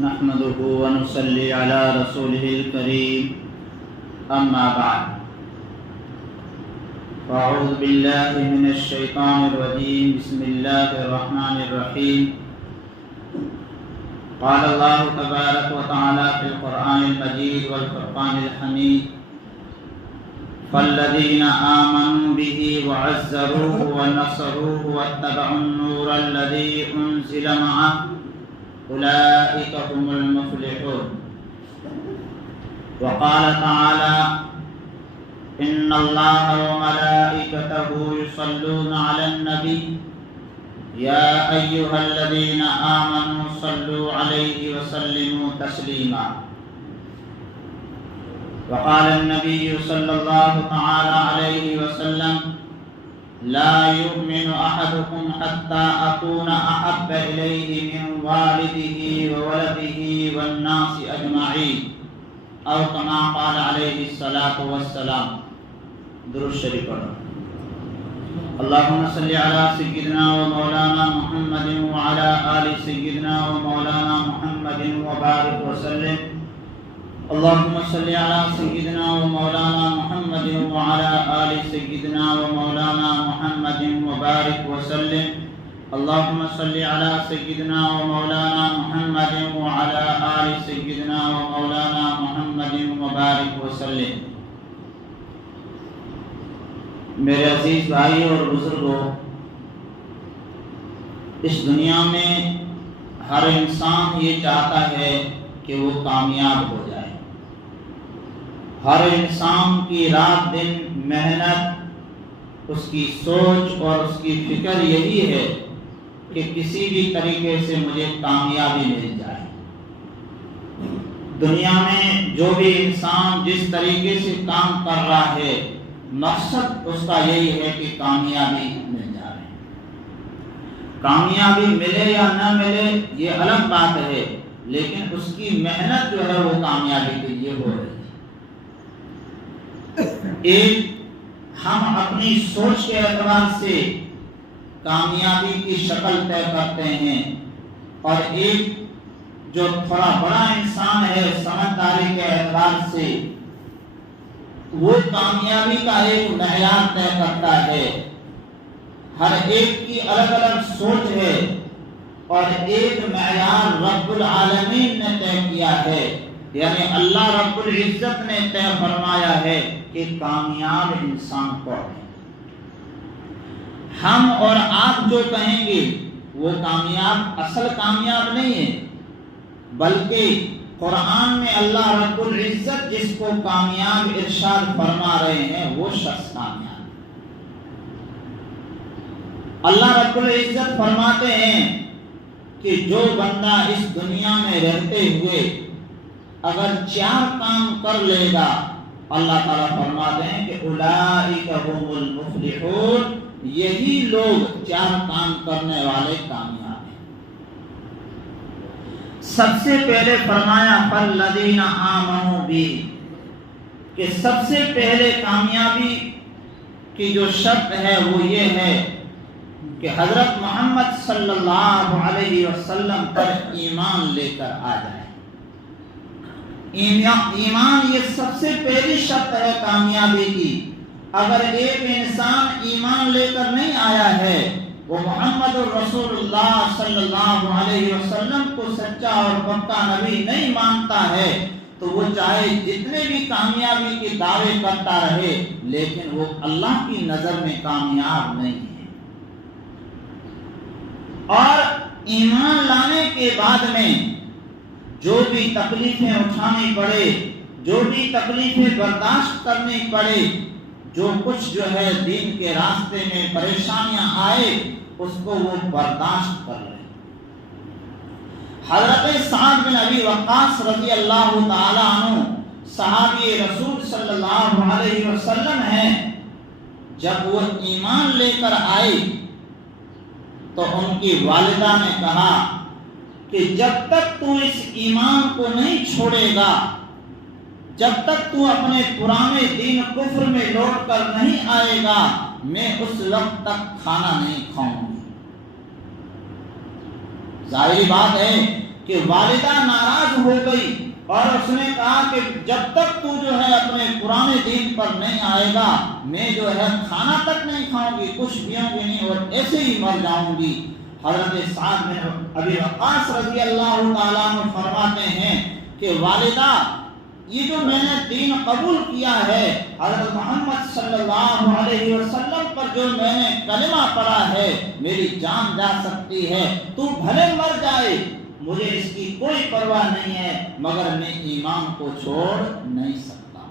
نحمده ونصلي على رسوله الكريم أما بعد فأعوذ بالله من الشيطان الرجيم بسم الله الرحمن الرحيم قال الله تبارك وتعالى في القرآن المجيد والفرقان الحميد فالذين آمنوا به وعزروه ونصروه واتبعوا النور الذي أنزل معه أولئك هم المفلحون. وقال تعالى إن الله وملائكته يصلون على النبي يا أيها الذين آمنوا صلوا عليه وسلموا تسليما. وقال النبي صلى الله تعالى عليه وسلم لا يؤمن أحدكم حتى أكون أحب إليه من والده وولده والناس أجمعين أو كما قال عليه الصلاة والسلام. درود شریف پڑھو. اللهم صل على سيدنا ومولانا محمد وعلى آل سيدنا ومولانا محمد وبارك وسلم. اللهم صل على سيدنا ومولانا محمد وعلى آل سيدنا ومولانا محمد وبارك وسلم. اللهم صل على سيدنا ومولانا محمد وعلى آل سيدنا ومولانا محمد وبارك وسلم. میرے عزیز بھائی اور بزرگوں، اس دنیا میں ہر انسان یہ چاہتا ہے کہ وہ کامیاب ہو جائے. ہر انسان کی رات دن محنت، اس کی سوچ اور اس کی فکر یہی ہے کہ کسی بھی طریقے سے مجھے کامیابی مل جائے. دنیا میں جو بھی انسان جس طریقے سے کام کر رہا ہے، مقصد اس کا یہی ہے کہ کامیابی مل جائے. کامیابی ملے یا نہ ملے یہ الگ بات ہے، لیکن اس کی محنت جو ہے وہ کامیابی کے لیے ہو رہی ہے. ایک ہم اپنی سوچ کے اعتبار سے کامیابی کی شکل طے کرتے ہیں، اور ایک جو تھوڑا بڑا انسان ہے سمجھداری کے اعتبار سے وہ کامیابی کا ایک معیار طے کرتا ہے. ہر ایک کی الگ الگ سوچ ہے اور ایک معیار رب العالمین نے طے کیا ہے، یعنی اللہ رب العزت نے طے فرمایا ہے کہ کامیاب انسان کون ہے. ہم اور آپ جو کہیں گے وہ کامیاب اصل کامیاب نہیں ہے، بلکہ قرآن میں اللہ رب العزت جس کو کامیاب ارشاد فرما رہے ہیں وہ شخص کامیاب ہے. اللہ رب العزت فرماتے ہیں کہ جو بندہ اس دنیا میں رہتے ہوئے اگر 4 کام کر لے گا، اللہ تعالیٰ فرماتے ہیں کہ اولئک هم المفلحون، یہی لوگ 4 کام کرنے والے کامیاب ہیں. سب سے پہلے فرمایا فالذین آمنوا بی، کہ سب سے پہلے کامیابی کی جو شرط ہے وہ یہ ہے کہ حضرت محمد صلی اللہ علیہ وسلم پر ایمان لے کر آ جائے. ایمان یہ سب سے پہلی شرط ہے کامیابی کی. اگر ایک انسان ایمان لے کر نہیں آیا ہے، وہ محمد الرسول اللہ صلی اللہ علیہ وسلم کو سچا اور پکا نبی نہیں مانتا ہے، تو وہ چاہے جتنے بھی کامیابی کے دعوے کرتا رہے لیکن وہ اللہ کی نظر میں کامیاب نہیں ہے. اور ایمان لانے کے بعد میں جو بھی تکلیفیں اٹھانی پڑے، جو بھی تکلیفیں برداشت کرنی پڑے، جو کچھ جو ہے دین کے راستے میں پریشانیاں آئے اس کو وہ برداشت کر لے. حضرت سعد بن ابی وقاص رضی اللہ تعالی عنہ صحابی رسول صلی اللہ علیہ وسلم ہیں. جب وہ ایمان لے کر آئے تو ان کی والدہ نے کہا کہ جب تک تو اس ایمان کو نہیں چھوڑے گا، جب تک تو اپنے پرانے دین کفر میں لوٹ کر نہیں آئے گا، میں اس وقت تک کھانا نہیں کھاؤں گی. ظاہری بات ہے کہ والدہ ناراض ہو گئی اور اس نے کہا کہ جب تک تو جو ہے اپنے پرانے دین پر نہیں آئے گا میں جو ہے کھانا تک نہیں کھاؤں گی، کچھ پیوں گی نہیں اور ایسے ہی مر جاؤں گی۔ حضرت سعد بن ابی وقاص رضی اللہ تعالیٰ عنہ فرماتے ہیں کہ والدہ یہ جو میں نے دین قبول کیا ہے، حضرت محمد صلی اللہ علیہ وسلم پر جو میں نے کلمہ پڑھا ہے، میری جان جا سکتی ہے، تو بھلے مر جائے، مجھے اس کی کوئی پرواہ نہیں ہے، مگر میں ایمان کو چھوڑ نہیں سکتا۔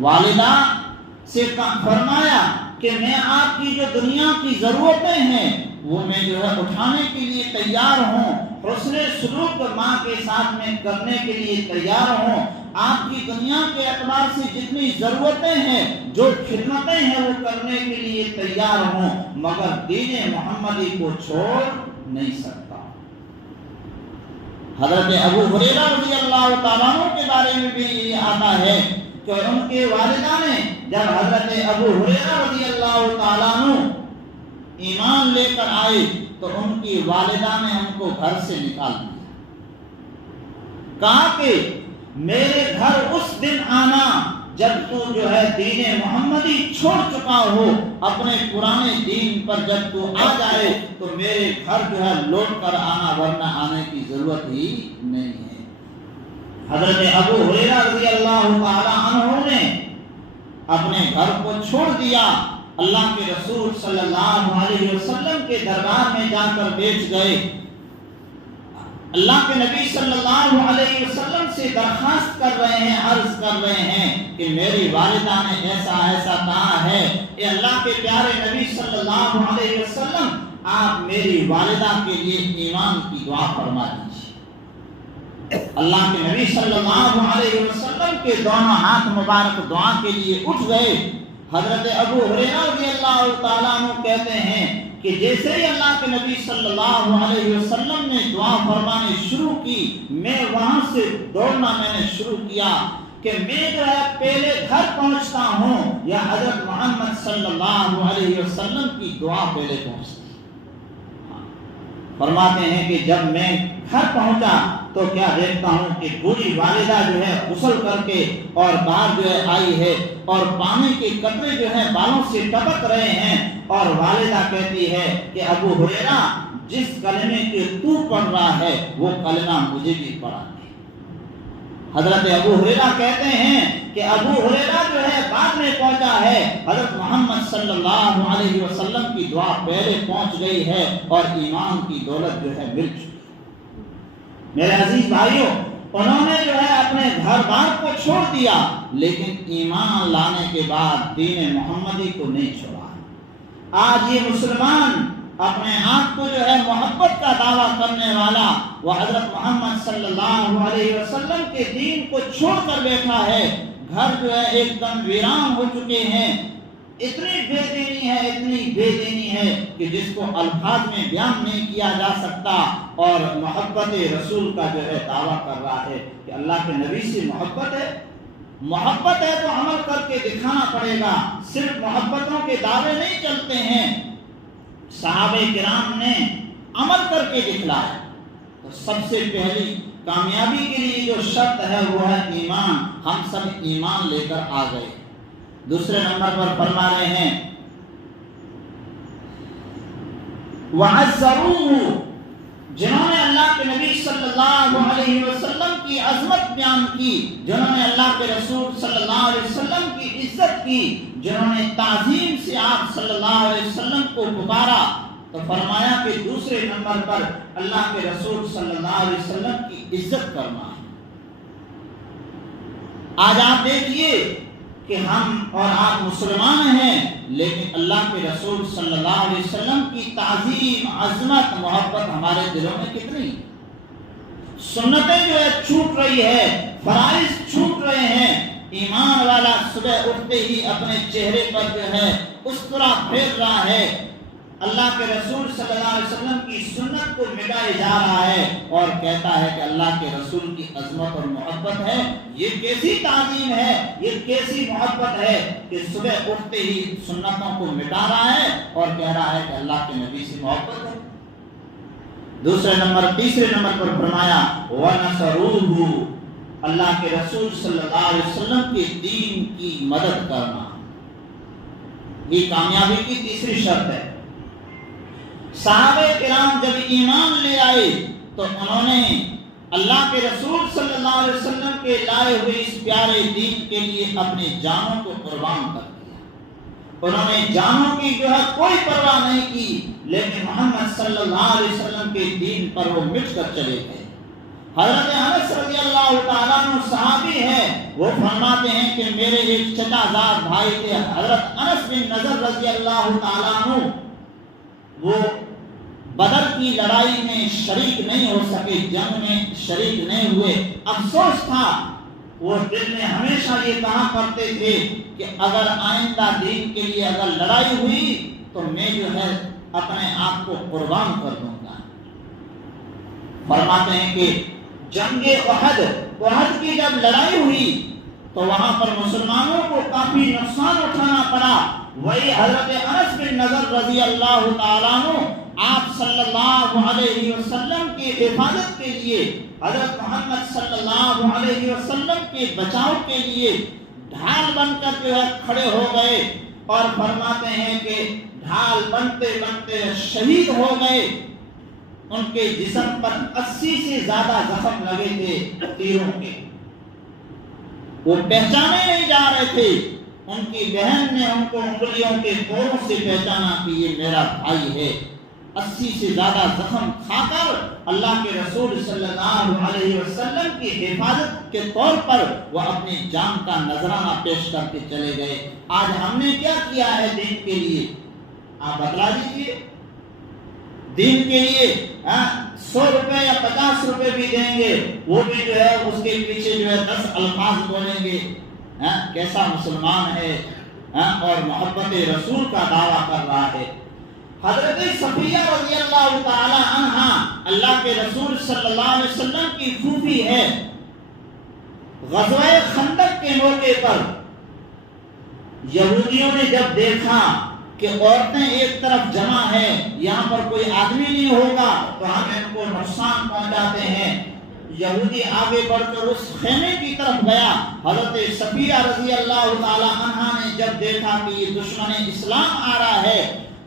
والدہ سے فرمایا کہ میں آپ کی جو دنیا کی ضرورتیں ہیں وہ میں جو ہے اٹھانے کے لیے تیار ہوں، حسن سلوک ماں کے ساتھ میں کرنے کے لیے تیار ہوں، آپ کی دنیا کے اعتبار سے جتنی ضرورتیں ہیں، جو خدمتیں ہیں وہ کرنے کے لیے تیار ہوں، مگر دین محمدی کو چھوڑ نہیں سکتا۔ حضرت ابو ہریرہ رضی اللہ تعالیٰ عنہ کے بارے میں بھی یہ آتا ہے کہ ان کے والدہ نے جب حضرت ابو ہریرہ رضی اللہ تعالیٰ عنہ ایمان لے کر آئے تو ان کی والدہ نے ان کو گھر سے نکال دیا، کہا کہ میرے گھر اس دن آنا جب تو جو ہے دین محمدی چھوڑ چکا ہو، اپنے پرانے دین پر جب تو آ جائے تو میرے گھر جو ہے لوٹ کر آنا، ورنہ آنے کی ضرورت ہی نہیں ہے۔ حضرت ابو ہریرہ رضی اللہ تعالی عنہ نے اپنے گھر کو چھوڑ دیا، اللہ کے رسول صلی اللہ علیہ وسلم کے دربار میں جا کر بیٹھ گئے، اللہ کے نبی صلی اللہ علیہ وسلم سے درخواست کر رہے ہیں، عرض کر رہے ہیں کہ میری والدہ نے ایسا ایسا کہا ہے، اے اللہ کے پیارے نبی صلی اللہ علیہ وسلم آپ میری والدہ کے لیے ایمان کی دعا فرما دیجیے۔ اللہ کے نبی صلی اللہ علیہ وسلم کے دونوں ہاتھ مبارک دعا کے لیے اٹھ گئے۔ حضرت ابو ہریرہ رضی اللہ تعالیٰ عنہ کہتے ہیں کہ جیسے ہی اللہ کے نبی صلی اللہ علیہ وسلم نے دعا فرمانی شروع کی، میں وہاں سے دوڑنا میں نے شروع کیا کہ میں جو ہے پہلے گھر پہنچتا ہوں یا حضرت محمد صلی اللہ علیہ وسلم کی دعا پہلے پہنچتی۔ فرماتے ہیں کہ جب میں گھر پہنچا تو کیا دیکھتا ہوں کہ بوڑھی والدہ جو ہے غسل کر کے اور باہر جو ہے آئی ہے اور پانی کے قطرے جو ہیں بالوں سے ٹپک رہے ہیں، اور والدہ کہتی ہے کہ ابو ہریرہ جس کلمے کے تو پڑھ رہا ہے وہ کلمہ مجھے بھی پڑھا دے۔ حضرت ابو ہریرہ کہتے ہیں کہ ابو ہریرہ جو ہے بعد میں پہنچا ہے، حضرت محمد صلی اللہ علیہ وسلم کی دعا پہلے پہنچ گئی ہے اور ایمان کی دولت جو ہے مل چکی۔ میرے عزیز بھائیوں، انہوں نے جو ہے اپنے گھر بار کو چھوڑ دیا، لیکن ایمان لانے کے بعد دین محمدی کو نہیں چھوڑا۔ آج یہ مسلمان اپنے آپ کو جو ہے محبت کا دعویٰ کرنے والا وہ حضرت محمد صلی اللہ علیہ وسلم کے دین کو چھوڑ کر بیٹھا ہے، گھر جو ہے ایک دم ویران ہو چکے ہیں، اتنی بے دینی ہے، اتنی بے دینی ہے کہ جس کو الفاظ میں بیان نہیں کیا جا سکتا، اور محبت رسول کا جو ہے دعویٰ کر رہا ہے کہ اللہ کے نبی سے محبت ہے۔ محبت ہے تو عمل کر کے دکھانا پڑے گا، صرف محبتوں کے دعوے نہیں چلتے ہیں۔ صحابہ کرام نے عمل کر کے دکھلایا۔ تو سب سے پہلی کامیابی کے لیے جو شرط ہے وہ ہے ایمان، ہم سب ایمان لے کر آ گئے۔ دوسرے نمبر پر فرما رہے ہیں وَعَزَّرُوهُ، جنہوں نے اللہ کے نبی صلی اللہ علیہ وسلم کی عظمت بیان کی، جنہوں نے اللہ کے رسول صلی اللہ علیہ وسلم کی عزت کی، جنہوں نے تعظیم سے آپ صلی اللہ علیہ وسلم کو پکارا، تو فرمایا کہ دوسرے نمبر پر اللہ کے رسول صلی اللہ علیہ وسلم کی عزت کرنا ہے۔ آج آپ دیکھیے کہ ہم اور آپ مسلمان ہیں، لیکن اللہ کے رسول صلی اللہ علیہ وسلم کی تعظیم، عظمت، محبت ہمارے دلوں میں کتنی؟ سنتیں جو ہے چھوٹ رہی ہے، فرائض چھوٹ رہے ہیں۔ ایمان والا صبح اٹھتے ہی اپنے چہرے پر جو ہے اسطرا پھیر رہا ہے، اللہ کے رسول صلی اللہ علیہ وسلم کی سنت کو مٹائے جا رہا ہے اور کہتا ہے کہ اللہ کے رسول کی عظمت اور محبت ہے۔ یہ کیسی تعظیم ہے، یہ کیسی محبت ہے کہ صبح اٹھتے ہی سنتوں کو مٹا رہا ہے اور کہہ رہا ہے کہ اللہ کے نبی سے محبت ہے۔ تیسرے نمبر پر فرمایا وَنَصَرُوهُ، اللہ کے رسول صلی اللہ علیہ وسلم کے دین کی مدد کرنا، یہ کامیابی کی تیسری شرط ہے۔ صحابہ کرام جب ایمان لے آئے تو انہوں نے اللہ کے رسول صلی اللہ علیہ وسلم کے لائے ہوئے اس پیارے دین کے لیے اپنی جانوں کو قربان کر دیا۔ انہوں نے جانوں کی جو ہے کوئی پرواہ نہیں کی، لیکن محمد صلی اللہ علیہ وسلم کے دین پر وہ مٹ کر چلے گئے۔ حضرت انس رضی اللہ تعالیٰ عنہ صحابی ہے، وہ فرماتے ہیں کہ میرے ایک چچا زاد بھائی تھے حضرت انس بن نضر رضی اللہ تعالیٰ عنہ، وہ بدر کی لڑائی میں شریک نہیں ہو سکے، جنگ میں شریک نہیں ہوئے۔ افسوس تھا، وہ دل میں ہمیشہ یہ کہا کرتے تھے کہ اگر آئندہ دین کے لیے اگر لڑائی ہوئی تو میں جو ہے اپنے آپ کو قربان کر دوں گا۔ فرماتے ہیں کہ جنگ احد کی جب لڑائی ہوئی تو وہاں پر مسلمانوں کو کافی نقصان اٹھانا پڑا۔ وہی حضرت انس بن نضر رضی اللہ تعالیٰ عنہ آپ صلی اللہ علیہ وسلم کی حفاظت کے لیے، حضرت محمد صلی اللہ علیہ وسلم کے بچاؤ کے لیے ڈھال بن کر جو ہے کھڑے ہو گئے، اور فرماتے ہیں کہ ڈھال بنتے بنتے شہید ہو گئے۔ ان کے جسم پر 80 سے زیادہ زخم لگے تھے تیروں کے، وہ پہچانے نہیں جا رہے تھے۔ ان کی بہن نے ان کو انگلیوں کے پوروں سے پہچانا کہ یہ میرا بھائی ہے۔ 80 سے زیادہ زخم کھا کر اللہ کے رسول صلی اللہ علیہ وسلم کی حفاظت کے طور پر وہ اپنی جان کا نذرانہ پیش کر کے چلے گئے۔ آج ہم نے کیا کیا ہے دین کے لیے؟ آپ بتلا دیجیے۔ دین کے لیے 100 روپے یا 50 روپے بھی دیں گے، وہ بھی جو ہے اس کے پیچھے جو ہے 10 الفاظ بولیں گے، کیسا مسلمان ہے اور محبت رسول کا دعویٰ کر رہا ہے۔ حضرت صفیہ رضی اللہ تعالی عنہا اللہ کے رسول صلی اللہ علیہ وسلم کی پھوپھی ہے۔ غزوہ خندق کے موقع پر یہودیوں نے جب دیکھا کہ عورتیں ایک طرف جمع ہیں، یہاں پر کوئی آدمی نہیں ہوگا تو ہم ان کو نقصان پہنچاتے ہیں، یہودی آگے بڑھ کر اس خیمے کی طرف گیا۔ حضرت صفیہ رضی اللہ تعالی عنہا نے جب دیکھا کہ یہ دشمن اسلام آ رہا ہے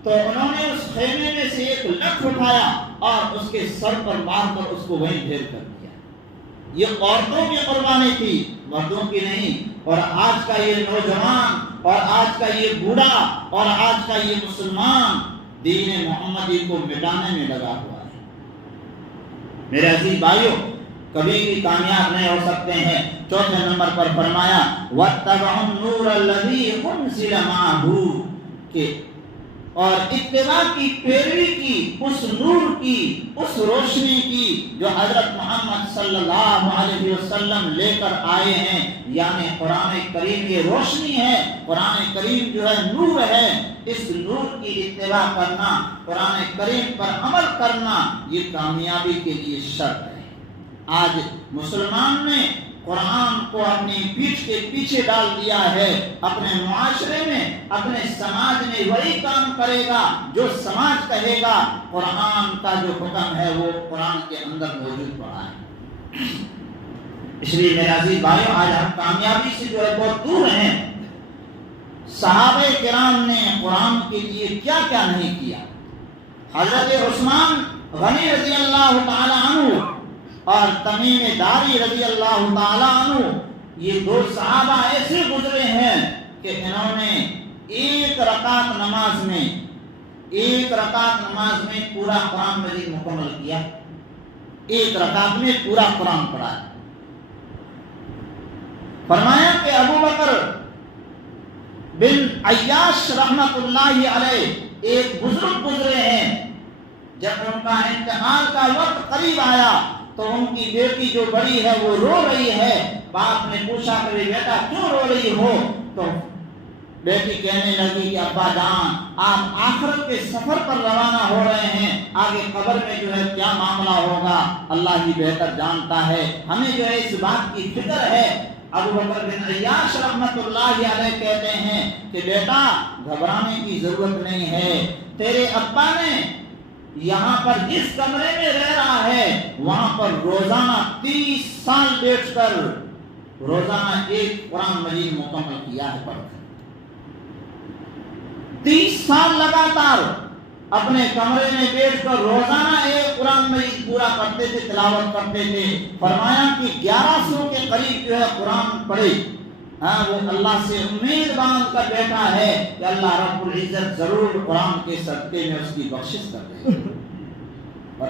تو انہوں نے اس خیمے میں سے ایک لٹھ اٹھایا اور اس کے سر پر مار کر اس کو وہیں ڈھیر کر دیا۔ یہ عورتوں کی قربانی تھی، مردوں کی نہیں۔ اور آج کا یہ نوجوان اور آج کا یہ بوڑھا اور آج کا یہ مسلمان دین محمدی کو مٹانے میں لگا ہوا ہے۔ میرے عزیز بھائیوں، کبھی بھی کامیاب نہیں ہو سکتے ہیں۔ چوتھے نمبر پر فرمایا وَاتَّبَعُوا النُّورَ الَّذِي أُنزِلَ مَعَهُ، کہ اور اتباع کی، پیروی کی اس نور کی، اس روشنی کی جو حضرت محمد صلی اللہ علیہ وسلم لے کر آئے ہیں، یعنی قرآن کریم یہ روشنی ہے، قرآن کریم جو ہے نور ہے۔ اس نور کی اتباع کرنا، قرآن کریم پر عمل کرنا، یہ کامیابی کے لیے شرط ہے۔ آج مسلمان نے قرآن کو اپنی پیٹھ کے پیچھے ڈال دیا ہے، اپنے معاشرے میں، اپنے سماج میں وہی کام کرے گا جو سماج کہے گا۔ قرآن کا جو حکم ہے وہ قرآن کے اندر موجود پڑا ہے۔ اس لیے میرے عزیز بھائیوں، آج ہم کامیابی سے جو ہے بہت دور ہیں۔ صحابہ کرام نے قرآن کے لیے کیا کیا نہیں کیا۔ حضرت عثمان غنی رضی اللہ تعالی عنہ اور تمیم داری رضی اللہ تعالیٰ عنہ، یہ دو صحابہ ایسے گزرے ہیں کہ انہوں نے ایک رکعت نماز میں پورا قرآن مجید مکمل کیا۔ ایک رکعت میں پورا قرآن پڑھا۔ فرمایا کہ ابو بکر بن عیاش رحمت اللہ علیہ ایک بزرگ گزرے ہیں، جب ان کا انتقال کا وقت قریب آیا تو ان کی بیٹی جو بڑی ہے وہ رو رہی ہے۔ باپ نے پوچھا کہ بیٹا کیوں رو رہی ہو؟ تو بیٹی کہنے لگی کہ ابا جان، آپ آخرت کے سفر پر روانہ ہو رہے ہیں، آگے قبر میں جو ہے کیا معاملہ ہوگا اللہ ہی بہتر جانتا ہے، ہمیں جو ہے اس بات کی فکر ہے۔ ابو بکر بن عیاش رحمت اللہ علیہ کہتے ہیں کہ بیٹا گھبرانے کی ضرورت نہیں ہے، تیرے ابا نے یہاں پر جس کمرے میں رہ رہا ہے وہاں پر روزانہ 30 سال بیٹھ کر روزانہ ایک قرآن مجید مکمل کیا ہے پڑھ کر 30 سال لگاتار اپنے کمرے میں بیٹھ کر روزانہ ایک قرآن مجید پورا کرتے تھے، تلاوت کرتے تھے۔ فرمایا کہ 1100 کے قریب جو ہے قرآن پڑھے۔ وہ اللہ سے امید باندھ کر بیٹھا ہے کہ اللہ رب العزت ضرور قرآن کے صدقے میں اس کی بخشش کر دے گا۔ اور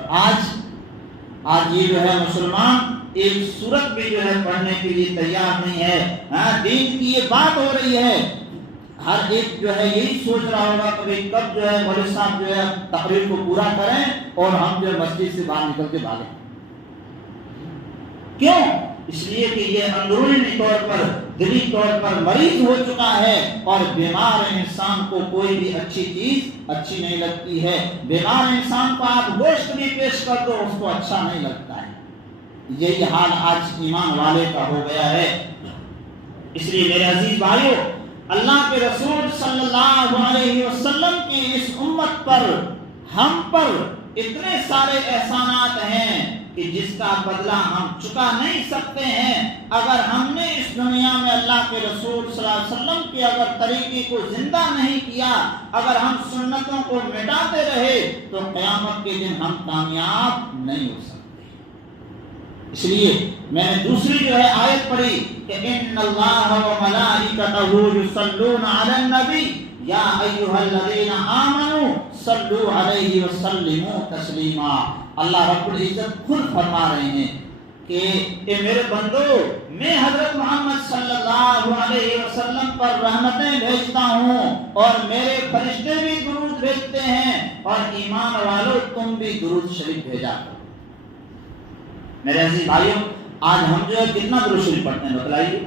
آج یہ جو ہے مسلمان ایک سورت بھی جو ہے پڑھنے کے لیے تیار نہیں ہے۔ دین کی یہ بات ہو رہی ہے، ہر ایک جو ہے یہی سوچ رہا ہوگا کہ کب جو ہے مولوی صاحب جو ہے تقریر کو پورا کریں اور ہم جو ہے مسجد سے باہر نکل کے بھاگیں۔ کیوں؟ اس لیے کہ یہ اندرونی طور پر دلی طور پر مریض ہو چکا ہے، اور بیمار انسان کو کوئی بھی اچھی چیز اچھی نہیں لگتی ہے۔ بیمار انسان کو آپ گوشت بھی پیش کر دو اس کو اچھا نہیں لگتا ہے۔ یہی حال آج ایمان والے کا ہو گیا ہے۔ اس لیے میرے عزیز بھائیو، اللہ کے رسول صلی اللہ علیہ وسلم کی اس امت پر ہم پر اتنے سارے احسانات ہیں کہ جس کا بدلہ ہم چکا نہیں سکتے ہیں۔ اگر ہم نے اس دنیا میں اللہ کے رسول صلی اللہ علیہ وسلم کے اگر طریقے کو زندہ نہیں کیا، اگر ہم سنتوں کو مٹاتے رہے تو قیامت کے دن ہم کامیاب نہیں ہو سکتے۔ اس لیے میں نے دوسری جو ہے آیت پڑھی کہ ان اللہ و ملائکتہ یصلون علی النبی یا ایھا الذین آمنوا صلوا علیہ وسلموا تسلیما۔ اللہ رب العزت خود فرما رہے ہیں کہ اے میرے بندو، میں حضرت محمد صلی اللہ علیہ وسلم پر رحمتیں بھیجتا ہوں، اور میرے فرشتے بھی درود بھیجتے ہیں، اور ایمان والو تم بھی درود شریف بھیجا کرو۔ میرے عزیز بھائیوں، آج ہم جو ہے کتنا درود شریف پڑھتے ہیں بتلائیے؟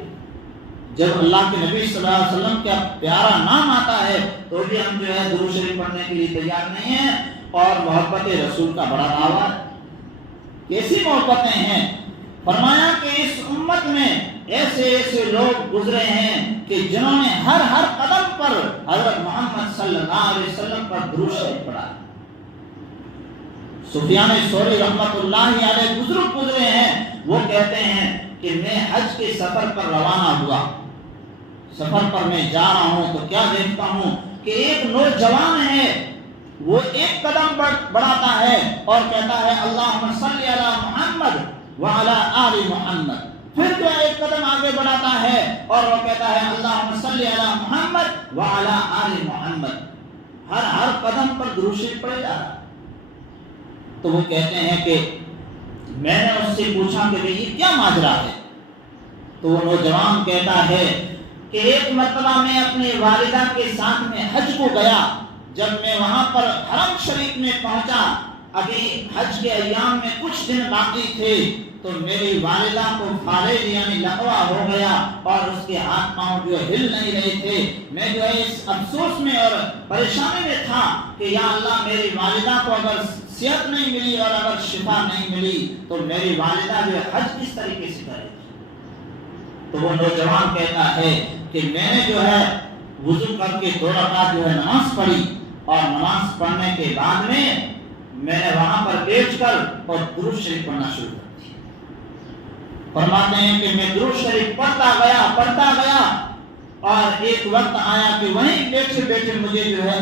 جب اللہ کے نبی صلی اللہ علیہ وسلم کا پیارا نام آتا ہے تو بھی ہم جو ہے درود شریف پڑھنے کے لیے تیار نہیں ہیں، اور محبت رسول کا بڑا دعویٰ ہے۔ کیسی محبتیں ہیں؟ فرمایا کہ اس امت میں ایسے ایسے لوگ گزرے ہیں کہ جنہوں نے ہر قدم پر حضرت محمد صلی اللہ علیہ وسلم پر درود شریف پڑھا۔ سفیان ثوری رحمت اللہ علیہ بزرگ گزرے ہیں، وہ کہتے ہیں کہ میں حج کے سفر پر روانہ ہوا، سفر پر میں جا رہا ہوں تو کیا دیکھتا ہوں کہ ایک نوجوان ہے، وہ ایک قدم بڑھاتا ہے اور کہتا ہے اللہم صلی علی محمد وعلی آل محمد، پھر جو ایک قدم آگے بڑھاتا ہے اور وہ کہتا ہے اللہم صلی علی محمد وعلی آل محمد، ہر قدم پر درود شریف پڑھے جا رہا۔ تو وہ کہتے ہیں کہ میں نے اس سے پوچھا کہ یہ کیا ماجرا ہے؟ تو وہ نوجوان کہتا ہے کہ ایک مرتبہ میں اپنی والدہ کے ساتھ میں حج کو گیا، جب میں وہاں پر حرم شریف میں پہنچا، ابھی حج کے ایام میں کچھ دن باقی تھے، تو میری والدہ کو فالج یعنی لقوا ہو گیا اور اس کے ہاتھ پاؤں جو ہل نہیں رہے تھے۔ میں جو ہے اس افسوس میں اور پریشانی میں تھا کہ یا اللہ میری والدہ کو اگر صحت نہیں ملی اور اگر شفا نہیں ملی تو میری والدہ جو ہے حج کس طریقے سے کرے۔ تو وہ نوجوان کہتا ہے کہ میں نے جو ہے وضو کر کے 2 رکعت جو ہے نماز پڑھی، اور نماز پڑھنے کے بعد میں نے وہاں پر بیٹھ کر اور درود شریف پڑھنا شروع کر دیا۔ فرماتے ہیں کہ میں درود شریف پڑھتا گیا اور ایک وقت آیا کہ وہیں بیٹھے بیٹھے مجھے جو ہے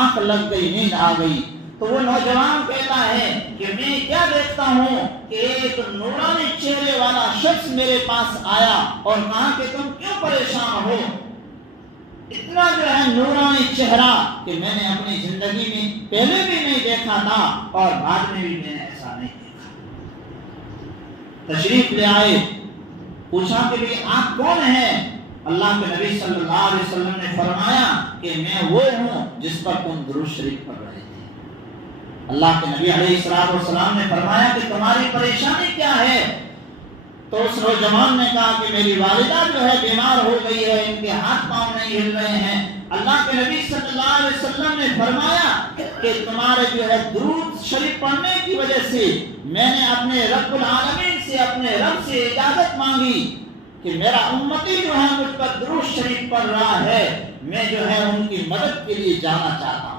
آنکھ لگ گئی، نیند آ گئی۔ تو وہ نوجوان کہتا ہے کہ میں کیا دیکھتا ہوں کہ ایک نورانی چہرے والا شخص میرے پاس آیا اور کہا کہ تم کیوں پریشان ہو؟ اتنا جو ہے نورانی چہرہ کہ میں نے اپنی زندگی میں پہلے بھی نہیں دیکھا تھا اور بعد میں بھی میں نے ایسا نہیں دیکھا۔ تشریف لے آئے، پوچھا کہ بھئی آپ کون ہیں؟ اللہ کے نبی صلی اللہ علیہ وسلم نے فرمایا کہ میں وہ ہوں جس پر تم درود شریف پڑھ رہے تھے۔ اللہ کے نبی علیہ السلام نے فرمایا کہ تمہاری پریشانی کیا ہے؟ تو اس نوجوان نے کہا کہ میری والدہ جو ہے بیمار ہو گئی ہے، ان کے ہاتھ پاؤں نہیں ہل رہے ہیں۔ اللہ کے نبی صلی اللہ علیہ وسلم نے فرمایا کہ تمہارے جو ہے درود شریف پڑھنے کی وجہ سے میں نے اپنے رب العالمین سے، اپنے رب سے اجازت مانگی کہ میرا امتی جو ہے مجھ پر درود شریف پڑھ رہا ہے، میں جو ہے ان کی مدد کے لیے جانا چاہتا ہوں۔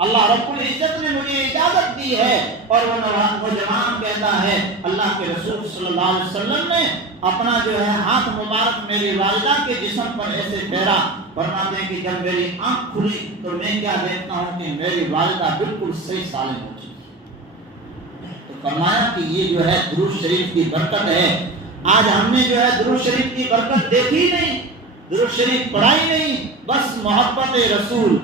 اللہ رب العزت نے مجھے اجازت دی ہے۔ اور وہ نوجوان کہتا ہے اللہ کے رسول صلی اللہ علیہ وسلم نے اپنا جو ہے ہاتھ مبارک میری والدہ کے جسم پر ایسے پھیرا، فرماتے ہیں کہ جب میری آنکھ کھلی تو میں کیا دیکھتا ہوں کہ میری والدہ بالکل صحیح سالم ہو چکی۔ تو فرمایا کہ یہ جو ہے درود شریف کی برکت ہے۔ آج ہم نے جو ہے درود شریف کی برکت دیکھی نہیں، درود شریف پڑھائی نہیں، بس محبت رسول،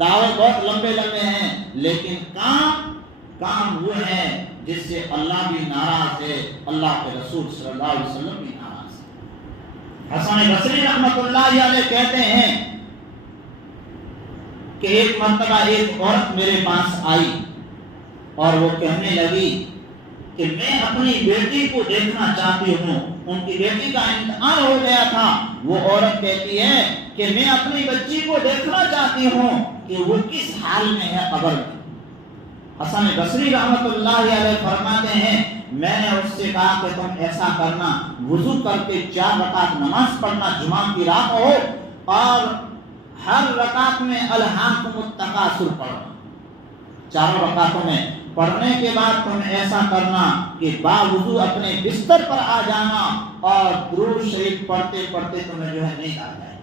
دعوے بہت لمبے لمبے ہیں، لیکن کام وہ ہے جس سے اللہ بھی ناراض ہے، اللہ کے رسول صلی اللہ علیہ وسلم بھی ناراض ہے۔ حسن بصری رحمۃ اللہ علیہ کہتے ہیں کہ ایک مرتبہ ایک عورت میرے پاس آئی اور وہ کہنے لگی کہ میں اپنی بیٹی کو دیکھنا چاہتی ہوں، ان کی بیٹی کا انتقال ہو گیا تھا۔ وہ عورت کہتی ہے کہ میں اپنی بچی کو دیکھنا چاہتی ہوں کہ وہ کس حال میں ہے قبر میں۔ حسن بصری رحمۃ اللہ علیہ فرماتے ہیں میں نے اس سے کہا کہ تم ایسا کرنا، وضو کر کے 4 رکعت نماز پڑھنا، جمعہ کی رات ہو، اور ہر رکعت میں الہاکم التکاثر پڑھنا، 4 رکعتوں میں پڑھنے کے بعد تم ایسا کرنا کہ باوضو اپنے بستر پر آ جانا اور درود شریف پڑھتے پڑھتے تمہیں جو ہے نیند آ جائے،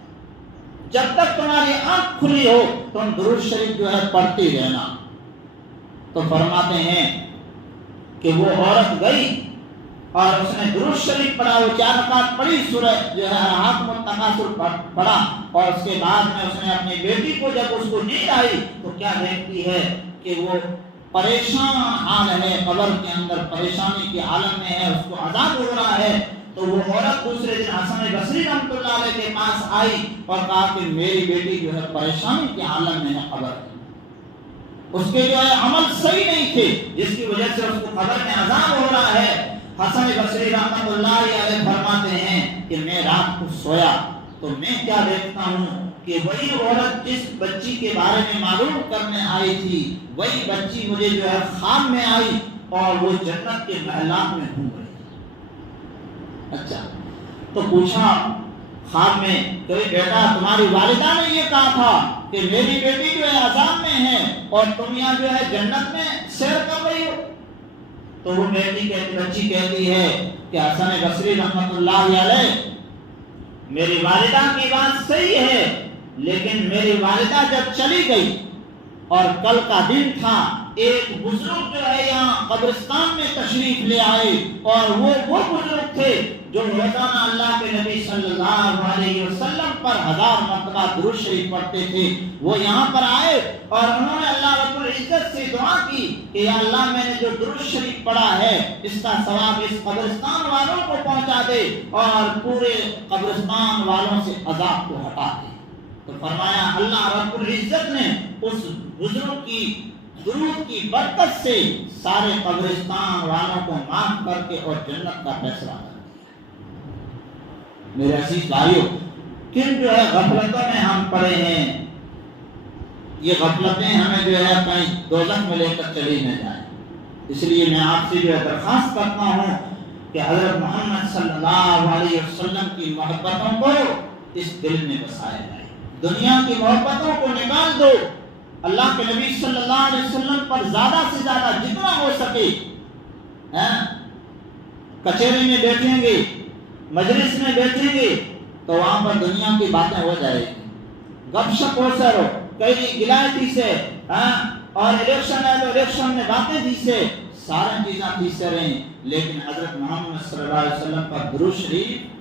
جب تک تمہاری آنکھ کھلی ہو تم درود شریف جو ہے پڑھتی رہنا۔ تو فرماتے ہیں کہ وہ عورت گئی اور اس نے درود شریف پڑھا، وہ 4 رکعت پڑھی، سورہ جو ہے الہاکم التکاثر پڑھا، اور اس کے بعد میں اس نے اپنی بیٹی کو جب اس کو نیند آئی تو کیا دیکھتی ہے کہ وہ پریشان حال ہے، قبر کے اندر پریشانی کے عالم میں ہے، اس کو عذاب ہو رہا ہے۔ تو وہ عورت دوسرے دن حسن بصری رحمۃ اللہ علیہ کے پاس آئی اور کہا کہ میری بیٹی جو ہے پریشانی کے عالم میں ہے قبر میں، اس کے جو ہے عمل صحیح نہیں تھے جس کی وجہ سے اس کو قبر میں عذاب ہو رہا ہے۔ حسن بصری رحمۃ اللہ علیہ فرماتے ہیں کہ میں رات کو سویا تو میں کیا دیکھتا ہوں کہ وہی عورت جس بچی کے بارے میں معلوم کرنے آئی تھی، وہی بچی مجھے جو ہے خواب میں آئی اور وہ جنت کے محلات میں گھوم رہی۔ اچھا، تو پوچھا خواب میں کہ بیٹا تمہاری والدہ نے یہ کہا تھا کہ میری بیٹی جو ہے عذاب میں ہے اور تم یہاں جو ہے جنت میں سیر کر رہی ہو؟ تو وہ بچی کہتی ہے کہ حسن بصری رحمۃ اللہ علیہ میری والدہ کی بات صحیح ہے، لیکن میری والدہ جب چلی گئی اور کل کا دن تھا، ایک بزرگ جو ہے یہاں قبرستان میں تشریف لے آئے اور وہ بزرگ تھے جو روزانہ اللہ کے نبی صلی اللہ علیہ وسلم پر 1000 مرتبہ درود شریف پڑھتے تھے۔ وہ یہاں پر آئے اور انہوں نے اللہ رب العزت سے دعا کی کہ یا اللہ میں نے جو درود شریف پڑھا ہے اس کا ثواب اس قبرستان والوں کو پہنچا دے اور پورے قبرستان والوں سے عذاب کو ہٹا دے۔ تو فرمایا اللہ رب العزت نے اس بزرگ کی درود کی برکت سے سارے قبرستان والوں کو معاف کر کے اور جنت کا فیصلہ کر دیا۔ میرے عزیز بھائیو، کن جو ہے غفلتوں میں ہم پڑے ہیں، یہ غفلتیں ہمیں جو ہے کہیں دوزخ میں لے کر چلی نہ جائیں۔ اس لیے میں آپ سے جو ہے درخواست کرتا ہوں کہ حضرت محمد صلی اللہ علیہ وسلم کی محبتوں کو اس دل میں بسایا جائے، دنیا کی محبتوں کو نکال دو، اللہ کے نبی صلی اللہ علیہ وسلم پر زیادہ سے زیادہ جتنا ہو سکے، کچہری میں بیٹھیں گے، مجلس میں بیٹھیں گے تو وہاں پر دنیا کی باتیں ہو جائے گی، گپ شپ ہو سر کئی گلائے تھی سے، اور الیکشن ہے تو الیکشن میں باتیں تھی سے، سارے چیزاں تھی سے رہیں، لیکن حضرت محمد صلی اللہ علیہ وسلم پر درود شریف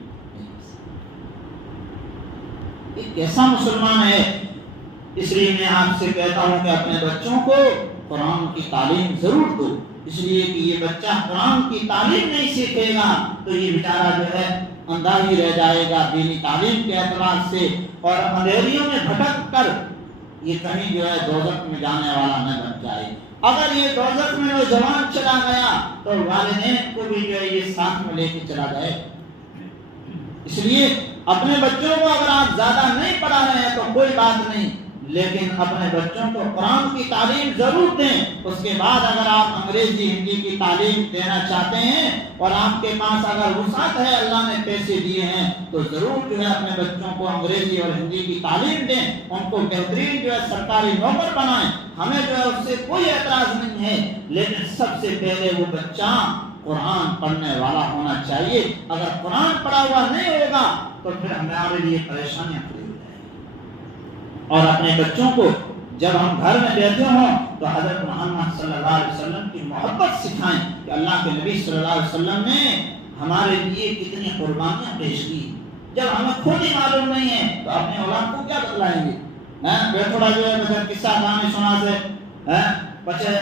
ایک ایسا مسلمان ہے۔ اس لیے میں آپ سے کہتا ہوں کہ اپنے بچوں کو قرآن کی تعلیم ضرور دو، اس لیے کہ یہ بچہ قرآن کی تعلیم نہیں سیکھے گا تو یہ بیچارہ جو ہے اندھا ہی رہ جائے گا دینی تعلیم کے اعتبار سے، اور اندھیریوں میں بھٹک کر یہ کہیں جو ہے دوزخ میں جانے والا نہ بن جائے۔ اگر یہ دوزخ میں وہ جوان چلا گیا تو والدین کو بھی جو ہے یہ ساتھ میں لے کے چلا جائے۔ اس لیے اپنے بچوں کو اگر آپ زیادہ نہیں پڑھا رہے ہیں تو کوئی بات نہیں، لیکن اپنے بچوں کو قرآن کی تعلیم ضرور دیں. اس کے بعد اگر آپ انگریزی ہندی کی تعلیم دینا چاہتے ہیں اور آپ کے پاس اگر وسعت ہے، اللہ نے پیسے دیے ہیں، تو ضرور جو ہے اپنے بچوں کو انگریزی اور ہندی کی تعلیم دیں، ان کو بہترین جو ہے سرکاری نوکر بنائیں. ہمیں جو ہے اس سے کوئی اعتراض نہیں ہے، لیکن سب سے پہلے وہ بچہ قرآن پڑھنے والا ہونا چاہیے. اگر قرآن پڑھا ہوا نہیں ہوگا تو پھر ہمارے لیے پریشانیاں کھڑی ہو جائیں گی. اور اپنے بچوں کو جب ہم گھر میں بیٹھے ہوں تو حضرت محمد صلی اللہ علیہ وسلم کی محبت سکھائیں کہ اللہ کے نبی صلی اللہ علیہ وسلم نے ہمارے لیے کتنی قربانیاں پیش کی. جب ہمیں خود ہی معلوم نہیں ہے تو اپنے اولاد کو کیا بتلائیں گے؟ بیٹھوڑا جو ہے بچہ قصہ کہانی سنا سے، بچے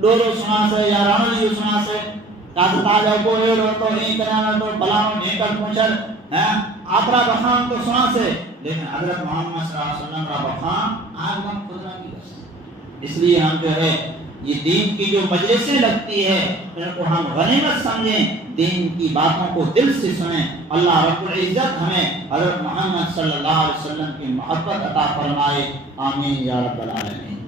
ڈولو سنا سے یا رانولی سنا سے، کاغذ تاجا کو یہ رو تو نہیں کرانا تو بلاؤ ڈھیکر پوچھر آپرا بخان تو سنا سے. لیکن حضرت محمد صلی اللہ علیہ وسلم کا بخان آج ہم خود نہ کی بس. اس لیے ہم جو ہے یہ دین کی جو مجلسیں لگتی ہے ان کو ہم غنیمت سمجھیں، دین کی باتوں کو دل سے سنیں. اللہ رب العزت ہمیں حضرت محمد صلی اللہ علیہ وسلم کی محبت عطا فرمائے. آمین یا رب العالمین.